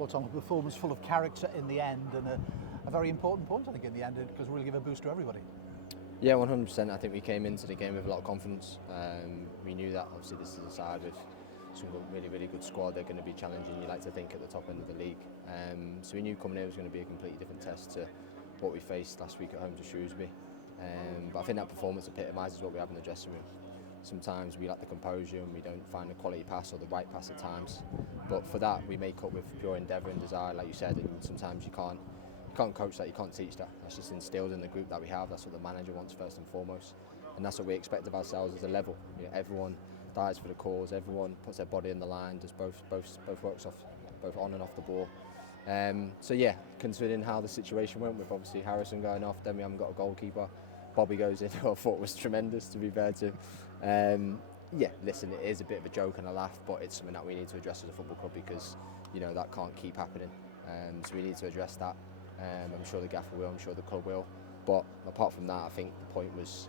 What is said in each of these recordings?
put on a performance full of character in the end, and a very important point, I think, in the end, because we'll give a boost to everybody. Yeah, 100%. I think we came into the game with a lot of confidence. We knew that obviously this is a side with some really good squad. They're going to be challenging, you like to think, at the top end of the league. So we knew coming in was going to be a completely different test to what we faced last week at home to Shrewsbury. But I think that performance epitomises what we have in the dressing room. Sometimes we lack the composure and we don't find the quality pass or the right pass at times. But for that, we make up with pure endeavour and desire, like you said. And sometimes you can't coach that, you can't teach that. That's just instilled in the group that we have. That's what the manager wants first and foremost, and that's what we expect of ourselves as a level. You know, everyone dies for the cause. Everyone puts their body in the line. Does both works off, both on and off the ball. So yeah, considering how the situation went with obviously Harrison going off, then we haven't got a goalkeeper. Bobby goes in, who I thought was tremendous, to be fair to. Yeah, listen, it is a bit of a joke and a laugh, but it's something that we need to address as a football club because you know that can't keep happening. So we need to address that. I'm sure the gaffer will, I'm sure the club will. But apart from that, I think the point was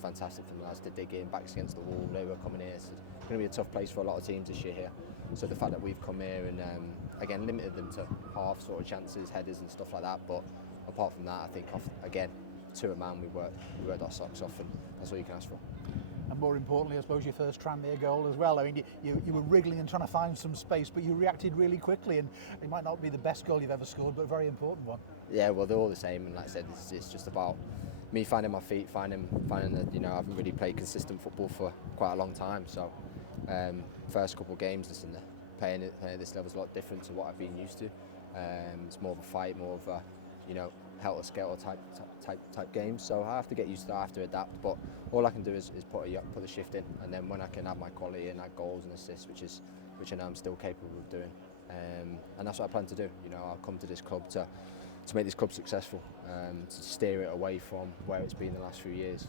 fantastic from the lads to dig in, backs against the wall. They were coming here. So it's going to be a tough place for a lot of teams this year here. So the fact that we've come here and again limited them to half sort of chances, headers and stuff like that. But apart from that, I think again, to a man, we worked our socks off, and that's all you can ask for. And more importantly, I suppose your first Tranmere goal as well. I mean, you were wriggling and trying to find some space, but you reacted really quickly, and it might not be the best goal you've ever scored, but a very important one. Yeah, well, they're all the same, and like I said, it's just about me finding my feet, finding that, you know, I haven't really played consistent football for quite a long time. So, first couple of games, listen, playing at this level is a lot different to what I've been used to. It's more of a fight, more of a, you know, 𝗦𝗧𝗔𝗬𝗧 type games, so I have to get used to that, I have to adapt, but all I can do is put the shift in, and then when I can add my quality and add goals and assists, which I know I'm still capable of doing, and that's what I plan to do. You know, I'll come to this club to make this club successful, to steer it away from where it's been the last few years.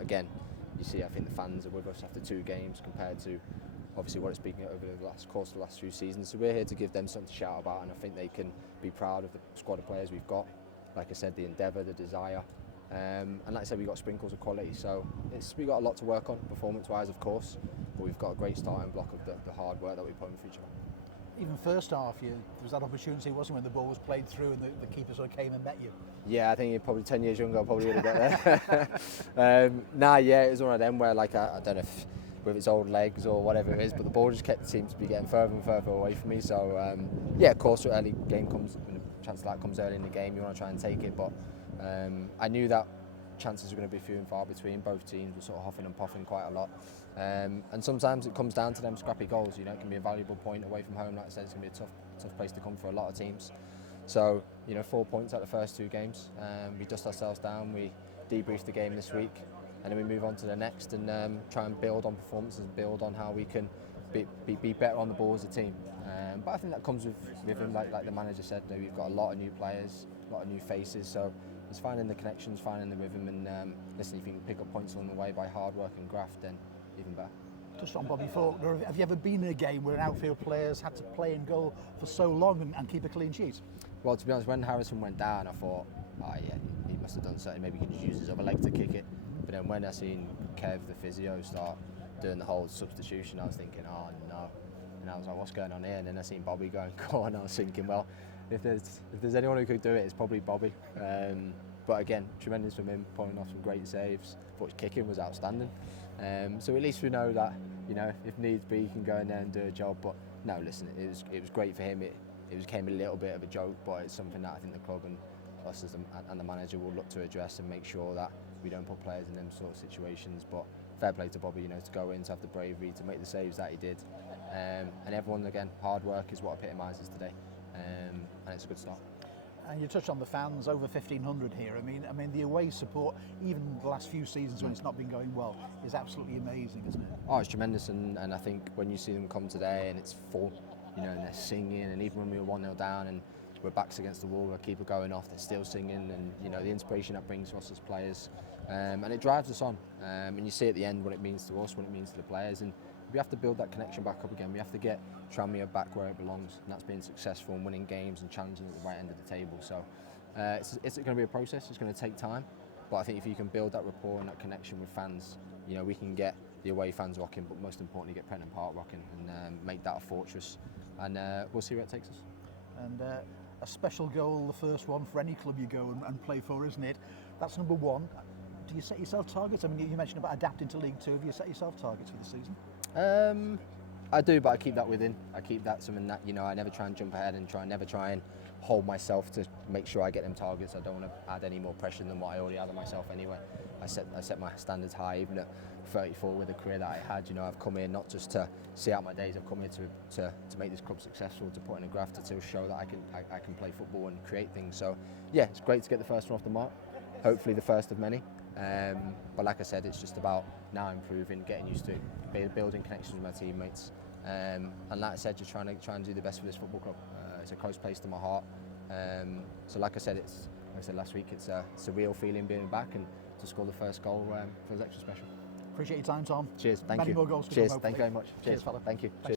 Again, you see, I think the fans are with us after 2 games compared to obviously what it's been over the course of the last few seasons, so we're here to give them something to shout about, and I think they can be proud of the squad of players we've got. Like I said, the endeavour, the desire, and like I said, we've got sprinkles of quality, so we've got a lot to work on, performance-wise, of course, but we've got a great starting block of the hard work that we put in for each other. Even first half, there was that opportunity, wasn't when the ball was played through and the keeper sort of came and met you? Yeah, I think you're probably 10 years younger, I probably would have got there. Yeah, it was one of them where, like, I don't know if with its old seems or whatever it is, but the ball just seemed to be getting further and further away from me, so yeah, of course, when early game comes, when a chance like that comes early in the game, you want to try and take it, but I knew that chances were going to be few and far between. Both teams were sort of huffing and puffing quite a lot, and sometimes it comes down to them scrappy goals. You know, it can be a valuable point away from home. Like I said, it's going to be a tough place to come for a lot of teams. So, you know, 4 points out of the first 2 games. We dust ourselves down, we debrief the game this week, and then we move on to the next and try and build on performances, build on how we can be better on the ball as a team. But I think that comes with him, like the manager said, you know, we've got a lot of new players, a lot of new faces, so it's finding the connections, finding the rhythm, and listen, if you can pick up points along the way by hard work and graft, then even better. Just on Bobby Faulkner, have you ever been in a game where an outfield player's had to play in goal for so long and keep a clean sheet? Well, to be honest, when Harrison went down, I thought, oh yeah, he must have done something, maybe he can just use his other leg to kick it. But then when I seen Kev, the physio, start doing the whole substitution, I was thinking, oh no. And I was like, what's going on here? And then I seen Bobby going, go on, I was thinking, well, if there's anyone who could do it, it's probably Bobby. But again, tremendous from him, pulling off some great saves. Thought his kicking was outstanding. So at least we know that, you know, if needs be, he can go in there and do a job. But no, listen, it was great for him. It became a little bit of a joke, but it's something that I think the club and us and the manager will look to address and make sure that we don't put players in them sort of situations. But fair play to Bobby, you know, to go in, to have the bravery, to make the saves that he did. And everyone, again, hard work is what epitomises today, and it's a good start. And you touched on the fans, over 1,500 here. I mean, the away support, even the last few seasons when it's not been going well, is absolutely amazing, isn't it? Oh, it's tremendous, and I think when you see them come today and it's full, you know, and they're singing, and even when we were 1-0 down and we're backs against the wall, we're keeper going off, they're still singing, and you know the inspiration that brings to us as players, and it drives us on. And you see at the end what it means to us, what it means to the players, and we have to build that connection back up again. We have to get Tranmere back where it belongs, and that's being successful and winning games and challenging at the right end of the table. So it's going to be a process. It's going to take time, but I think if you can build that rapport and that connection with fans, you know, we can get the away fans rocking, but most importantly, get Prenton Park rocking and make that a fortress. And we'll see where it takes us. and a special goal, the first one for any club you go and play for, isn't it? That's number one. Do you set yourself targets? I mean, you mentioned about adapting to League Two. Have you set yourself targets for the season? I do, but I keep that within. I keep that something that, you know, I never try and jump ahead and never try and hold myself to make sure I get them targets. I don't want to add any more pressure than what I already had on myself anyway. I set my standards high, even at 34 with the career that I had. You know, I've come here not just to see out my days. I've come here to make this club successful, to put in a graft, to show that I can play football and create things. So yeah, it's great to get the first one off the mark. Hopefully the first of many. But like I said, it's just about now improving, getting used to it, building connections with my teammates, and like I said, just trying to do the best for this football club. It's a close place to my heart. So like I said, like I said last week, it's a real feeling being back, and to score the first goal feels extra special. Appreciate your time, Tom. Cheers. Thank you. Many more goals to Cheers. come, Thank you very much. Cheers, fella. Thank you. Thanks. Cheers.